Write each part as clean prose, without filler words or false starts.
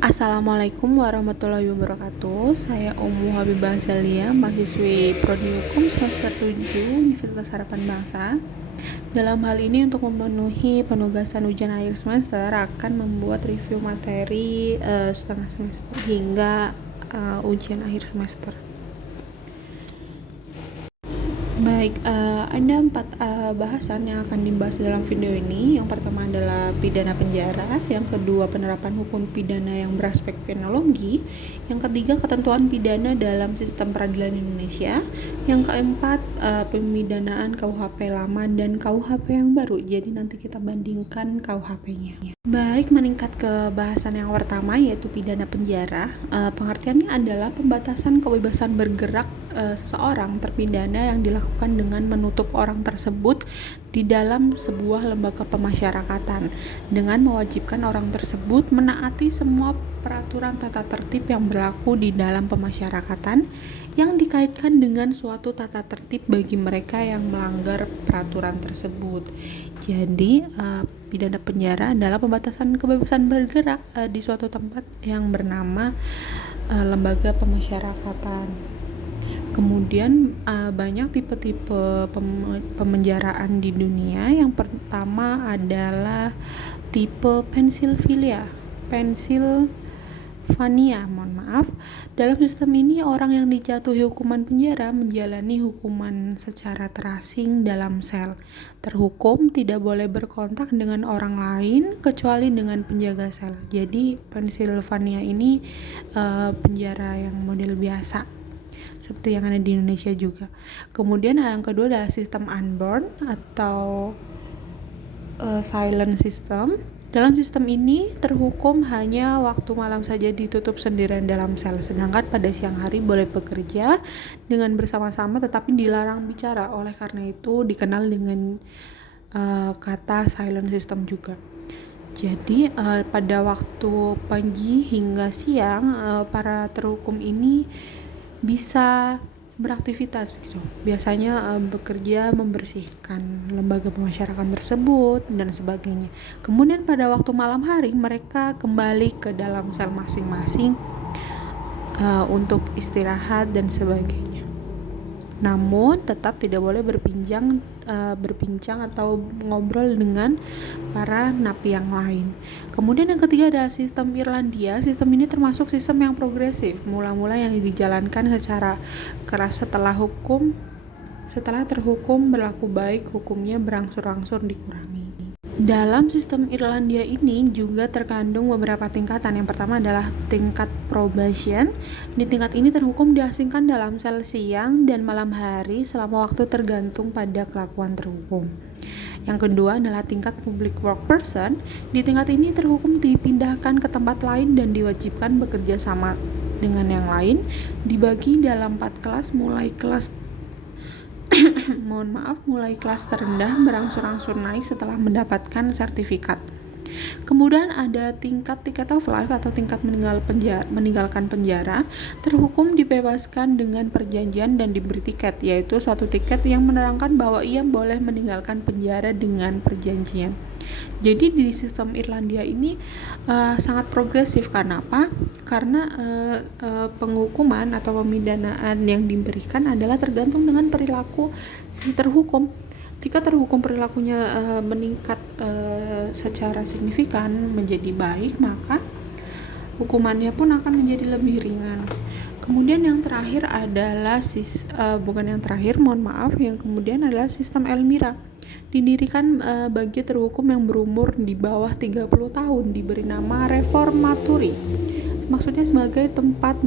Assalamualaikum warahmatullahi wabarakatuh. Saya Ummu Habibah Zalia, mahasiswi Prodi Hukum semester 7 Universitas Harapan Bangsa. Dalam hal ini untuk memenuhi penugasan ujian akhir semester akan membuat review materi setengah semester hingga ujian akhir semester. Baik, ada 4 bahasan yang akan dibahas dalam video ini. Yang pertama adalah pidana penjara, yang kedua penerapan hukum pidana yang beraspek penologi, yang ketiga ketentuan pidana dalam sistem peradilan Indonesia, yang keempat pemidanaan KUHP lama dan KUHP yang baru. Jadi nanti kita bandingkan KUHP-nya. Baik, meningkat ke bahasan yang pertama yaitu pidana penjara. Pengertiannya adalah pembatasan kebebasan bergerak seseorang terpidana yang dilakukan dengan menutup orang tersebut di dalam sebuah lembaga pemasyarakatan dengan mewajibkan orang tersebut menaati semua peraturan tata tertib yang berlaku di dalam pemasyarakatan yang dikaitkan dengan suatu tata tertib bagi mereka yang melanggar peraturan tersebut. Jadi pidana penjara adalah pembatasan kebebasan bergerak di suatu tempat yang bernama lembaga pemasyarakatan. Kemudian banyak tipe-tipe pemenjaraan di dunia. Yang pertama adalah tipe Pennsylvania. Dalam sistem ini orang yang dijatuhi hukuman penjara menjalani hukuman secara terasing dalam sel. Terhukum tidak boleh berkontak dengan orang lain kecuali dengan penjaga sel. Jadi Pennsylvania ini penjara yang model biasa seperti yang ada di Indonesia juga. Kemudian yang kedua adalah sistem unborn atau silent system. Dalam sistem ini terhukum hanya waktu malam saja ditutup sendirian dalam sel, sedangkan pada siang hari boleh bekerja dengan bersama-sama tetapi dilarang bicara. Oleh karena itu dikenal dengan kata silent system juga. Jadi pada waktu pagi hingga siang para terhukum ini bisa beraktivitas gitu. Biasanya bekerja membersihkan lembaga pemasyarakatan tersebut dan sebagainya. Kemudian pada waktu malam hari mereka kembali ke dalam sel masing-masing untuk istirahat dan sebagainya. Namun tetap tidak boleh berbincang atau ngobrol dengan para napi yang lain. Kemudian yang ketiga adalah sistem Irlandia. Sistem ini termasuk sistem yang progresif, mula-mula yang dijalankan secara keras setelah terhukum berlaku baik, hukumnya berangsur-angsur dikurangi. Dalam sistem Irlandia ini juga terkandung beberapa tingkatan. Yang pertama adalah tingkat probation. Di tingkat ini terhukum diasingkan dalam sel siang dan malam hari selama waktu tergantung pada kelakuan terhukum. Yang kedua adalah tingkat public work person. Di tingkat ini terhukum dipindahkan ke tempat lain dan diwajibkan bekerja sama dengan yang lain. Dibagi dalam 4 kelas, mulai kelas terendah berangsur-angsur naik setelah mendapatkan sertifikat. Kemudian ada tingkat ticket of life atau tingkat meninggalkan penjara. Terhukum dibebaskan dengan perjanjian dan diberi tiket, yaitu suatu tiket yang menerangkan bahwa ia boleh meninggalkan penjara dengan perjanjian. Jadi di sistem Irlandia ini sangat progresif. Karena apa? Karena penghukuman atau pemidanaan yang diberikan adalah tergantung dengan perilaku si terhukum. Jika terhukum perilakunya meningkat secara signifikan menjadi baik, maka hukumannya pun akan menjadi lebih ringan. Kemudian yang terakhir adalah yang kemudian adalah sistem Elmira. Didirikan bagi terhukum yang berumur di bawah 30 tahun, diberi nama reformatory. Maksudnya sebagai tempat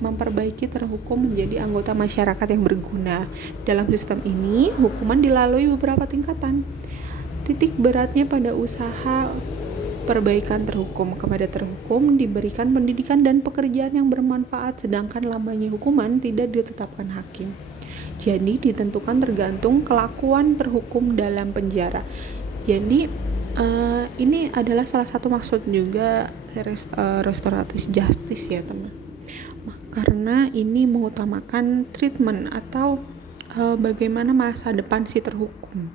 memperbaiki terhukum menjadi anggota masyarakat yang berguna. Dalam sistem ini, hukuman dilalui beberapa tingkatan. Titik beratnya pada usaha perbaikan terhukum. Kepada terhukum diberikan pendidikan dan pekerjaan yang bermanfaat, sedangkan lamanya hukuman tidak ditetapkan hakim. Jadi ditentukan tergantung kelakuan terhukum dalam penjara. Jadi ini adalah salah satu maksud juga restoratif justice ya teman. Karena ini mengutamakan treatment atau bagaimana masa depan si terhukum.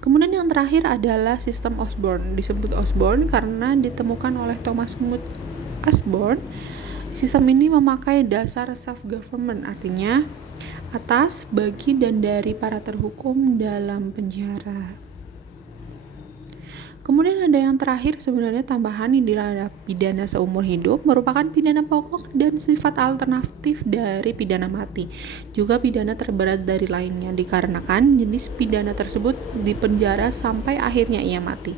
Kemudian yang terakhir adalah sistem Osborne. Disebut Osborne karena ditemukan oleh Thomas Ashburn, sistem ini memakai dasar self-government, artinya atas, bagi, dan dari para terhukum dalam penjara. Kemudian ada yang terakhir, sebenarnya tambahan yang adalah pidana seumur hidup, merupakan pidana pokok dan sifat alternatif dari pidana mati. Juga pidana terberat dari lainnya, dikarenakan jenis pidana tersebut dipenjara sampai akhirnya ia mati.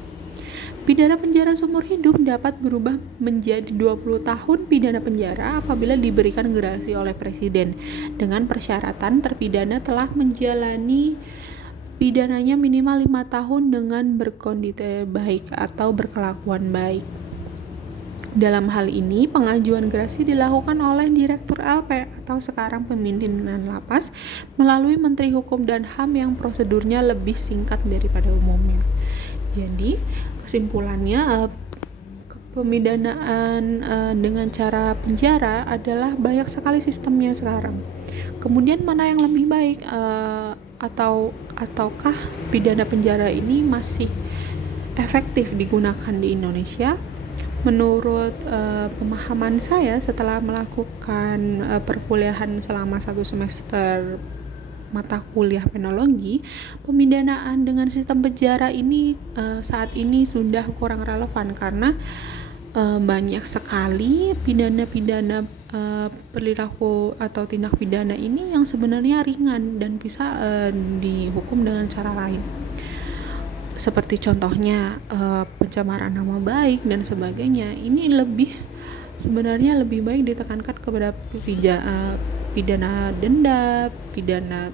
Pidana penjara seumur hidup dapat berubah menjadi 20 tahun pidana penjara apabila diberikan gerasi oleh presiden, dengan persyaratan terpidana telah menjalani pidananya minimal 5 tahun dengan berkondisi baik atau berkelakuan baik. Dalam hal ini, pengajuan gerasi dilakukan oleh Direktur LP atau sekarang pimpinan lapas melalui Menteri Hukum dan HAM yang prosedurnya lebih singkat daripada umumnya. Jadi, kesimpulannya, pemidanaan dengan cara penjara adalah banyak sekali sistemnya sekarang. Kemudian mana yang lebih baik, ataukah pidana penjara ini masih efektif digunakan di Indonesia? Menurut pemahaman saya setelah melakukan perkuliahan selama 1 semester mata kuliah penologi, pemidanaan dengan sistem penjara ini saat ini sudah kurang relevan karena banyak sekali pidana-pidana perilaku atau tindak pidana ini yang sebenarnya ringan dan bisa dihukum dengan cara lain. Seperti contohnya pencemaran nama baik dan sebagainya. Ini sebenarnya lebih baik ditekankan kepada pidana denda, pidana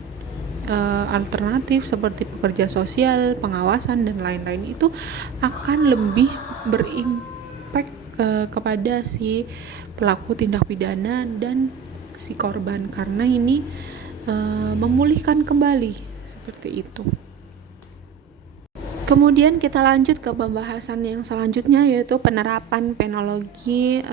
alternatif seperti pekerja sosial, pengawasan dan lain-lain. Itu akan lebih berimpact kepada si pelaku tindak pidana dan si korban, karena ini memulihkan kembali seperti itu. Kemudian kita lanjut ke pembahasan yang selanjutnya, yaitu penerapan penologi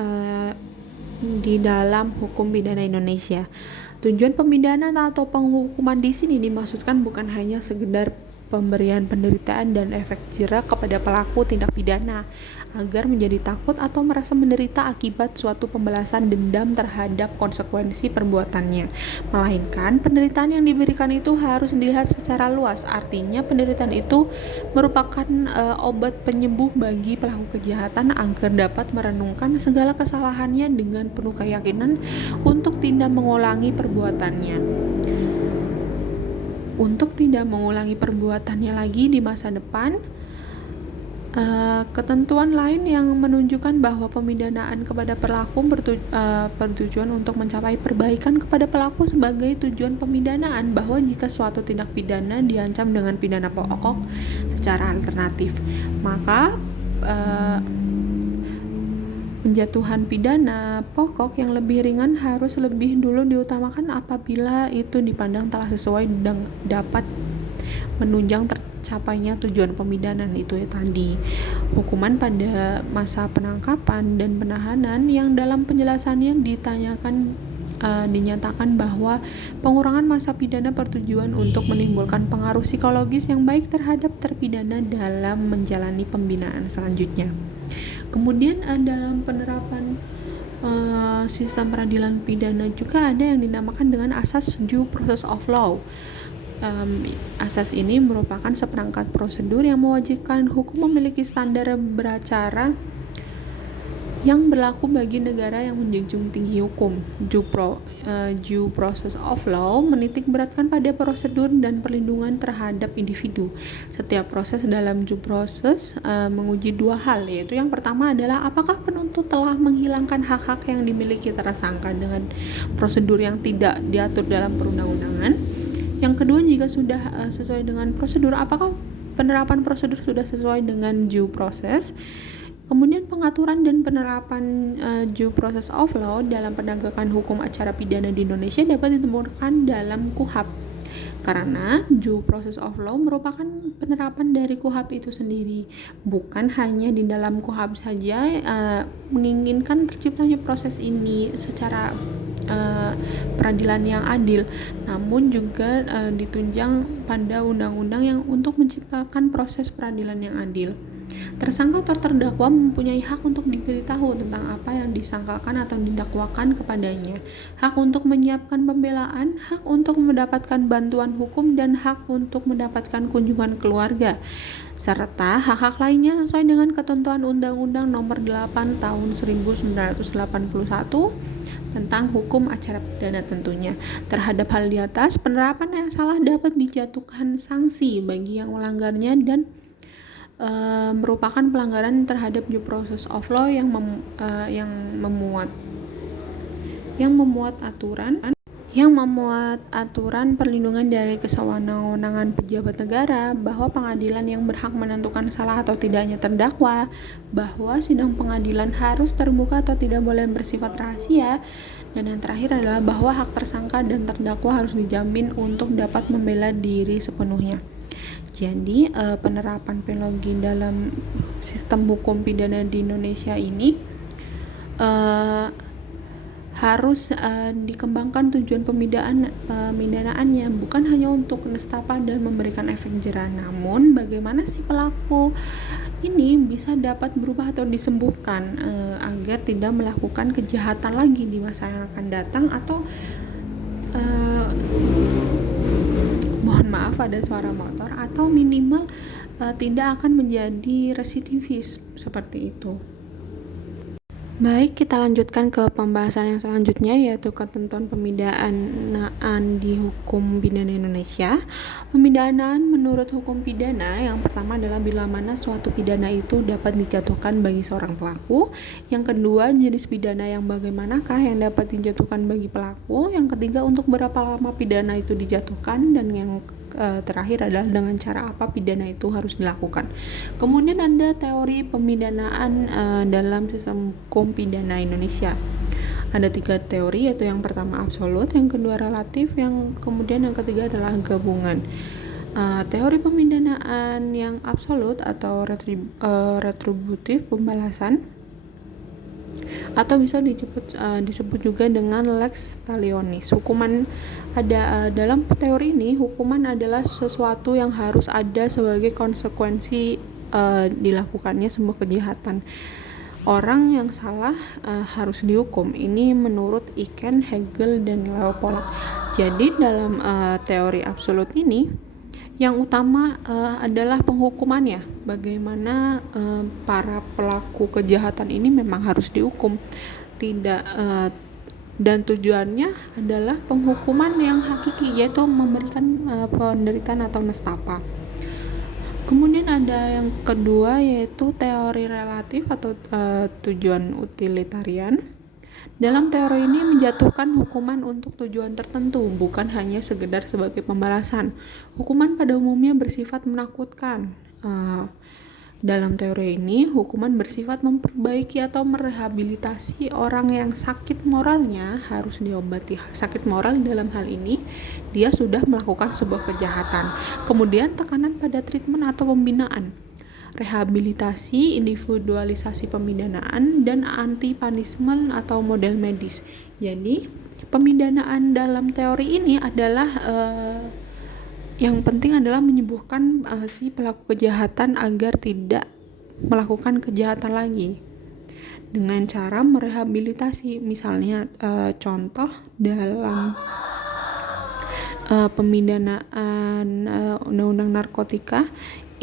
di dalam hukum pidana Indonesia. Tujuan pemidanaan atau penghukuman di sini dimaksudkan bukan hanya sekedar pemberian penderitaan dan efek jera kepada pelaku tindak pidana agar menjadi takut atau merasa menderita akibat suatu pembalasan dendam terhadap konsekuensi perbuatannya, melainkan penderitaan yang diberikan itu harus dilihat secara luas. Artinya penderitaan itu merupakan obat penyembuh bagi pelaku kejahatan agar dapat merenungkan segala kesalahannya dengan penuh keyakinan untuk tidak mengulangi perbuatannya. Untuk tidak mengulangi perbuatannya lagi di masa depan. Ketentuan lain yang menunjukkan bahwa pemidanaan kepada pelaku bertujuan untuk mencapai perbaikan kepada pelaku sebagai tujuan pemidanaan, bahwa jika suatu tindak pidana diancam dengan pidana pokok secara alternatif, maka penjatuhan pidana pokok yang lebih ringan harus lebih dulu diutamakan apabila itu dipandang telah sesuai dan dapat menunjang tercapainya tujuan pemidanaan itu tadi. Hukuman pada masa penangkapan dan penahanan yang dalam penjelasannya dinyatakan bahwa pengurangan masa pidana bertujuan untuk menimbulkan pengaruh psikologis yang baik terhadap terpidana dalam menjalani pembinaan selanjutnya. Kemudian dalam penerapan sistem peradilan pidana juga ada yang dinamakan dengan asas due process of law. Asas ini merupakan seperangkat prosedur yang mewajibkan hukum memiliki standar beracara yang berlaku bagi negara yang menjunjung tinggi hukum. Due process of law menitik beratkan pada prosedur dan perlindungan terhadap individu. Setiap proses dalam due process menguji dua hal, yaitu yang pertama adalah apakah penuntut telah menghilangkan hak-hak yang dimiliki tersangka dengan prosedur yang tidak diatur dalam perundang-undangan. Yang kedua, jika sudah sesuai dengan prosedur, apakah penerapan prosedur sudah sesuai dengan due process. Kemudian pengaturan dan penerapan due process of law dalam penegakan hukum acara pidana di Indonesia dapat ditemukan dalam KUHAP. Karena due process of law merupakan penerapan dari KUHAP itu sendiri. Bukan hanya di dalam KUHAP saja menginginkan terciptanya proses ini secara peradilan yang adil, namun juga ditunjang pada undang-undang yang untuk menciptakan proses peradilan yang adil. Tersangka atau terdakwa mempunyai hak untuk diberitahu tentang apa yang disangkakan atau didakwakan kepadanya, hak untuk menyiapkan pembelaan, hak untuk mendapatkan bantuan hukum, dan hak untuk mendapatkan kunjungan keluarga, serta hak-hak lainnya sesuai dengan ketentuan Undang-Undang Nomor 8 Tahun 1981 tentang hukum acara pidana tentunya. Terhadap hal di atas, penerapan yang salah dapat dijatuhkan sanksi bagi yang melanggarnya dan merupakan pelanggaran terhadap due process of law yang memuat aturan perlindungan dari kesewenang-wenangan pejabat negara, bahwa pengadilan yang berhak menentukan salah atau tidaknya terdakwa, bahwa sidang pengadilan harus terbuka atau tidak boleh bersifat rahasia, dan yang terakhir adalah bahwa hak tersangka dan terdakwa harus dijamin untuk dapat membela diri sepenuhnya. Jadi penerapan penologi dalam sistem hukum pidana di Indonesia ini harus dikembangkan tujuan pemidanaannya, bukan hanya untuk nestapa dan memberikan efek jerah, namun bagaimana si pelaku ini bisa dapat berubah atau disembuhkan agar tidak melakukan kejahatan lagi di masa yang akan datang, atau mohon maaf ada suara motor, atau minimal tidak akan menjadi residivis seperti itu. Baik, kita lanjutkan ke pembahasan yang selanjutnya, yaitu ketentuan pemidanaan di hukum pidana Indonesia. Pemidanaan menurut hukum pidana yang pertama adalah bila mana suatu pidana itu dapat dijatuhkan bagi seorang pelaku. Yang kedua, jenis pidana yang bagaimanakah yang dapat dijatuhkan bagi pelaku. Yang ketiga, untuk berapa lama pidana itu dijatuhkan. Dan yang terakhir adalah dengan cara apa pidana itu harus dilakukan. Kemudian ada teori pemidanaan dalam sistem hukum pidana Indonesia. Ada 3 teori, yaitu yang pertama absolut, yang kedua relatif, yang ketiga adalah gabungan. Teori pemidanaan yang absolut atau retributif pembalasan, atau bisa disebut juga dengan lex talionis. Hukuman dalam teori ini, hukuman adalah sesuatu yang harus ada sebagai konsekuensi dilakukannya sebuah kejahatan. Orang yang salah harus dihukum. Ini menurut Eichen, Hegel, dan Leopold. Jadi dalam teori absolut ini, yang utama adalah penghukumannya. Bagaimana para pelaku kejahatan ini memang harus dihukum. Dan tujuannya adalah penghukuman yang hakiki, yaitu memberikan penderitaan atau nestapa. Kemudian ada yang kedua, yaitu teori relatif atau tujuan utilitarian. Dalam teori ini menjatuhkan hukuman untuk tujuan tertentu, bukan hanya sekedar sebagai pembalasan. Hukuman pada umumnya bersifat menakutkan. Dalam teori ini, hukuman bersifat memperbaiki atau merehabilitasi orang yang sakit moralnya harus diobati. Sakit moral dalam hal ini, dia sudah melakukan sebuah kejahatan. Kemudian tekanan pada treatment atau pembinaan, rehabilitasi, individualisasi pemidanaan, dan anti-punishment atau model medis. Jadi pemidanaan dalam teori ini adalah yang penting adalah menyembuhkan si pelaku kejahatan agar tidak melakukan kejahatan lagi dengan cara merehabilitasi. Misalnya contoh dalam pemidanaan undang-undang narkotika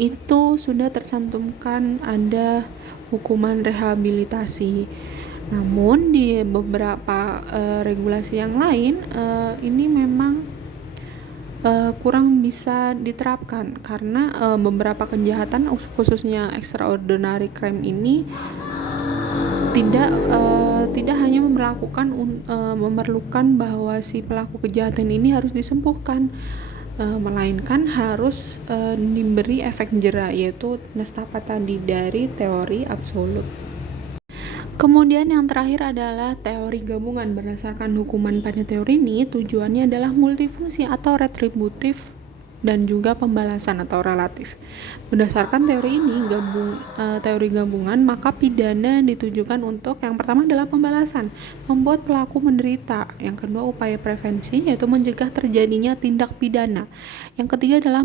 itu sudah tercantumkan ada hukuman rehabilitasi. Namun di beberapa regulasi yang lain ini memang kurang bisa diterapkan karena beberapa kejahatan khususnya extraordinary crime ini tidak hanya memerlukan bahwa si pelaku kejahatan ini harus disembuhkan, melainkan harus diberi efek jera, yaitu nestapa tadi dari teori absolut. Kemudian yang terakhir adalah teori gabungan. Berdasarkan hukuman pada teori ini, tujuannya adalah multifungsi atau retributif dan juga pembalasan atau relatif. Berdasarkan teori ini, teori gabungan, maka pidana ditujukan untuk yang pertama adalah pembalasan, membuat pelaku menderita. Yang kedua, upaya prevensi, yaitu mencegah terjadinya tindak pidana. Yang ketiga adalah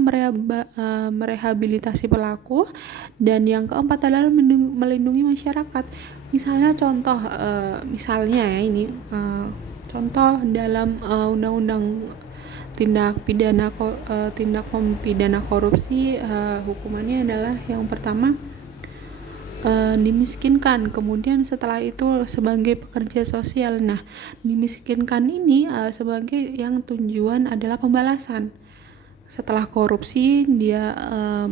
merehabilitasi pelaku, dan yang keempat adalah melindungi masyarakat. Misalnya misalnya ya ini contoh dalam undang-undang tindak pidana korupsi, hukumannya adalah yang pertama dimiskinkan, kemudian setelah itu sebagai pekerja sosial. Nah, dimiskinkan ini sebagai yang tujuan adalah pembalasan. Setelah korupsi, dia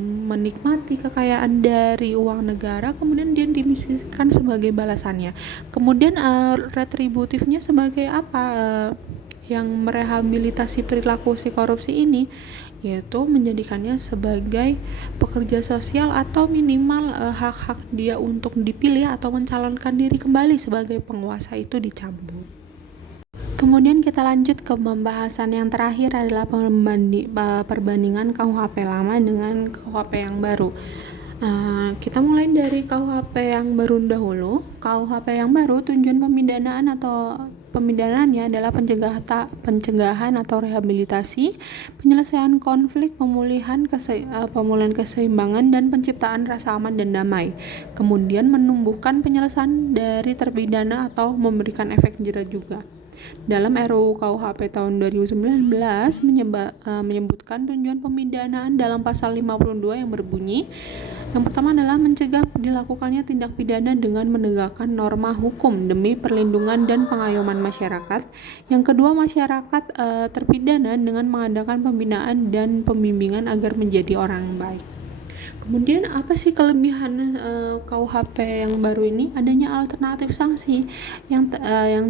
menikmati kekayaan dari uang negara, kemudian dia dimiskinkan sebagai balasannya. Kemudian retributifnya sebagai apa? Yang merehabilitasi perilaku si korupsi ini, yaitu menjadikannya sebagai pekerja sosial atau minimal hak-hak dia untuk dipilih atau mencalonkan diri kembali sebagai penguasa itu dicabut. Kemudian kita lanjut ke pembahasan yang terakhir adalah perbandingan KUHP lama dengan KUHP yang baru. Kita mulai dari KUHP yang baru dahulu. KUHP yang baru, tujuan pemidanaannya adalah pencegahan atau rehabilitasi, penyelesaian konflik, pemulihan keseimbangan, dan penciptaan rasa aman dan damai. Kemudian menumbuhkan penyelesaian dari terpidana atau memberikan efek jera juga. Dalam RUU KUHP tahun 2019 menyebutkan tujuan pemidanaan dalam pasal 52 yang berbunyi, yang pertama adalah mencegah dilakukannya tindak pidana dengan menegakkan norma hukum demi perlindungan dan pengayoman masyarakat. Yang kedua, masyarakat terpidana dengan mengadakan pembinaan dan pembimbingan agar menjadi orang yang baik. Kemudian apa sih kelebihan KUHP yang baru ini? Adanya alternatif sanksi yang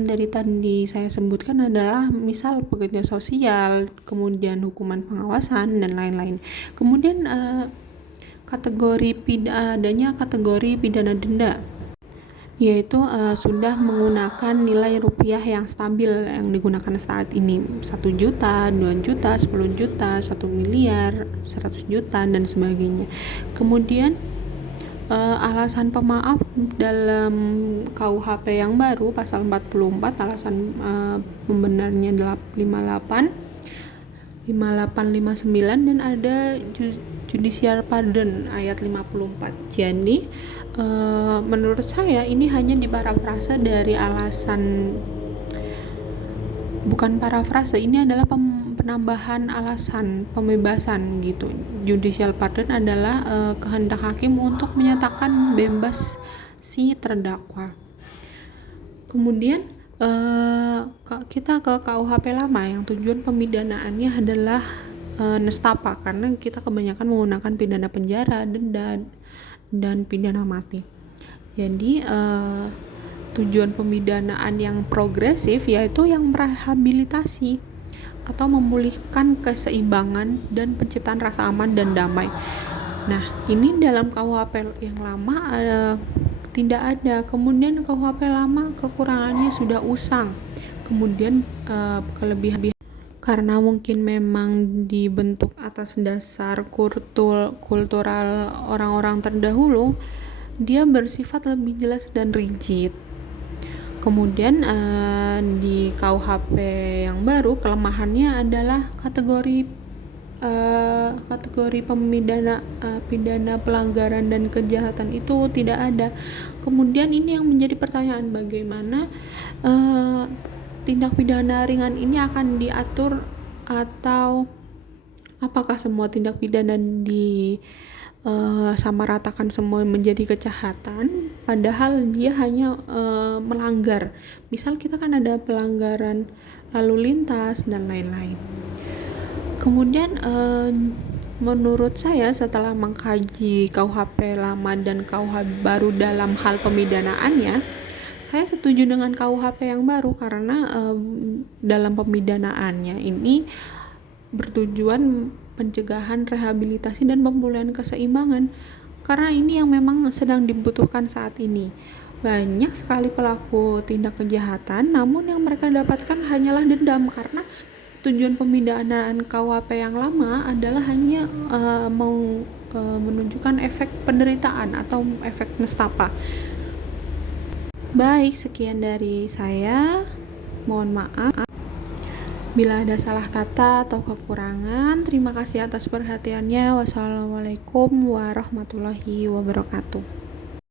dari tadi saya sebutkan adalah misal pekerja sosial, kemudian hukuman pengawasan dan lain-lain. Kemudian adanya kategori pidana denda, yaitu sudah menggunakan nilai rupiah yang stabil yang digunakan saat ini, 1 juta, 2 juta, 10 juta, 1 miliar, 100 juta, dan sebagainya. Kemudian alasan pemaaf dalam KUHP yang baru pasal 44, alasan pembenarnya 58, 59, dan ada judicial pardon ayat 54. Jadi menurut saya ini hanya diparafrase dari alasan, bukan parafrase, ini adalah penambahan alasan pembebasan gitu. Judicial pardon adalah kehendak hakim untuk menyatakan bebas si terdakwa. Kemudian kita ke KUHP lama yang tujuan pemidanaannya adalah nestapa, karena kita kebanyakan menggunakan pidana penjara, denda, dan pidana mati. Jadi tujuan pemidanaan yang progresif yaitu yang merehabilitasi atau memulihkan keseimbangan dan penciptaan rasa aman dan damai. Nah, ini dalam KUHP yang lama tidak ada. Kemudian KUHP lama kekurangannya sudah usang. Kemudian kelebihan karena mungkin memang dibentuk atas dasar kultural orang-orang terdahulu, dia bersifat lebih jelas dan rigid. Kemudian di KUHP yang baru, kelemahannya adalah kategori pidana pelanggaran dan kejahatan itu tidak ada. Kemudian ini yang menjadi pertanyaan, bagaimana tindak pidana ringan ini akan diatur, atau apakah semua tindak pidana samaratakan semua menjadi kejahatan, padahal dia hanya melanggar. Misal kita kan ada pelanggaran lalu lintas dan lain-lain. Kemudian menurut saya setelah mengkaji KUHP lama dan KUHP baru dalam hal pemidanaannya, saya setuju dengan KUHP yang baru karena dalam pemidanaannya ini bertujuan pencegahan, rehabilitasi, dan pemulihan keseimbangan, karena ini yang memang sedang dibutuhkan saat ini. Banyak sekali pelaku tindak kejahatan, namun yang mereka dapatkan hanyalah dendam, karena tujuan pemindahan KUHP yang lama adalah hanya menunjukkan efek penderitaan atau efek nestapa. Baik, sekian dari saya. Mohon maaf bila ada salah kata atau kekurangan. Terima kasih atas perhatiannya. Wassalamualaikum warahmatullahi wabarakatuh.